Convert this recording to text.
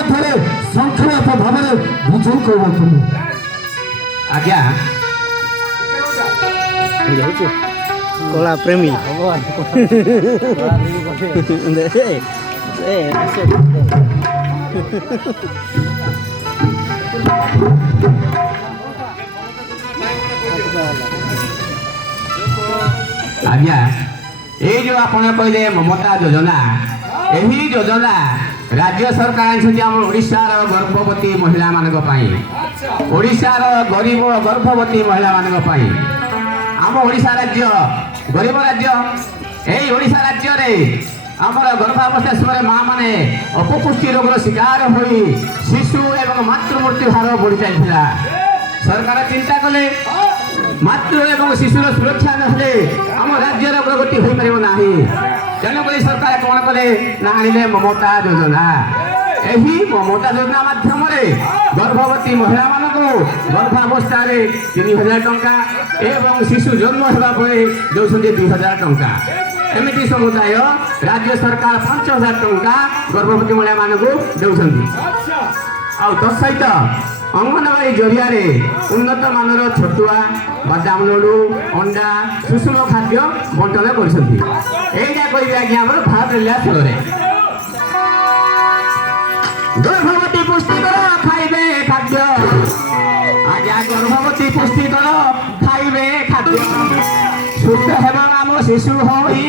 ମଧ୍ୟରେ ଶୃଙ୍ଖଳିତ ଭାବରେ ବିଜୟୀ କରିବାକୁ ପଡ଼ିବ। ଆଜ୍ଞା କଳା ପ୍ରେମୀ ଆଜ୍ଞା ଏଇ ଯୋଉ ଆପଣ କହିଲେ ମମତା ଯୋଜନା ଏହି ଯୋଜନା ରାଜ୍ୟ ସରକାର ଆଣିଛନ୍ତି ଆମ ଓଡ଼ିଶାର ଗର୍ଭବତୀ ମହିଳାମାନଙ୍କ ପାଇଁ ଓଡ଼ିଶାର ଗରିବ ଗର୍ଭବତୀ ମହିଳାମାନଙ୍କ ପାଇଁ ଆମ ଓଡ଼ିଶା ରାଜ୍ୟ ଗରିବ ରାଜ୍ୟ ଏହି ଓଡ଼ିଶା ରାଜ୍ୟରେ ଆମର ଗର୍ଭାବସ୍ଥା ସମୟରେ ମା ମାନେ ଅପପୁଷ୍ଟି ରୋଗର ଶିକାର ହୋଇ ଶିଶୁ ଏବଂ ମାତୃ ମୃତ୍ୟୁ ହାର ବଢ଼ି ଯାଇଥିଲା। ସରକାର ଚିନ୍ତା କଲେ ମାତୃ ଏବଂ ଶିଶୁର ସୁରକ୍ଷା ନହେଲେ ଆମ ରାଜ୍ୟର ପ୍ରଗତି ହୋଇପାରିବ ନାହିଁ। ତେଣୁକରି ସରକାର କ'ଣ କଲେ ନା ଆଣିଲେ ମମତା ଯୋଜନା। ଏହି ମମତା ଯୋଜନା ମାଧ୍ୟମରେ ଗର୍ଭବତୀ ମହିଳାମାନଙ୍କୁ ଗର୍ଭାବସ୍ଥାରେ 3,000 ଟଙ୍କା ଏବଂ ଶିଶୁ ଜନ୍ମ ହେବା ପରେ ଦେଉଛନ୍ତି 2,000 ଟଙ୍କା। ଏମିତି ସମୁଦାୟ ରାଜ୍ୟ ସରକାର 5,000 ଟଙ୍କା ଗର୍ଭବତୀ ମହିଳାମାନଙ୍କୁ ଦେଉଛନ୍ତି। ଆଉ ତତ୍ ସହିତ ଅଙ୍ଗନବାଡ଼ି ଜରିଆରେ ଉନ୍ନତ ମାନର ଛତୁଆ ବାଦାମ ଲଡୁ ଅଣ୍ଡା ସୁଷମ ଖାଦ୍ୟ ବଣ୍ଟନ କରିଛନ୍ତି। ଏଇଟା କହିବି ଆଜ୍ଞା ଆମର ଭାରତ ଲିଲା ସ୍ଥଳରେ ଗର୍ଭବତୀ ପୁଷ୍ଟିକର ଖାଇବେ ଖାଦ୍ୟ ଆଜ୍ଞା ଗର୍ଭବତୀ ପୁଷ୍ଟିକର ଖାଇବେ ଖାଦ୍ୟ ସୁସ୍ଥ ହେବ ଆମ ଶିଶୁ ହୋଇ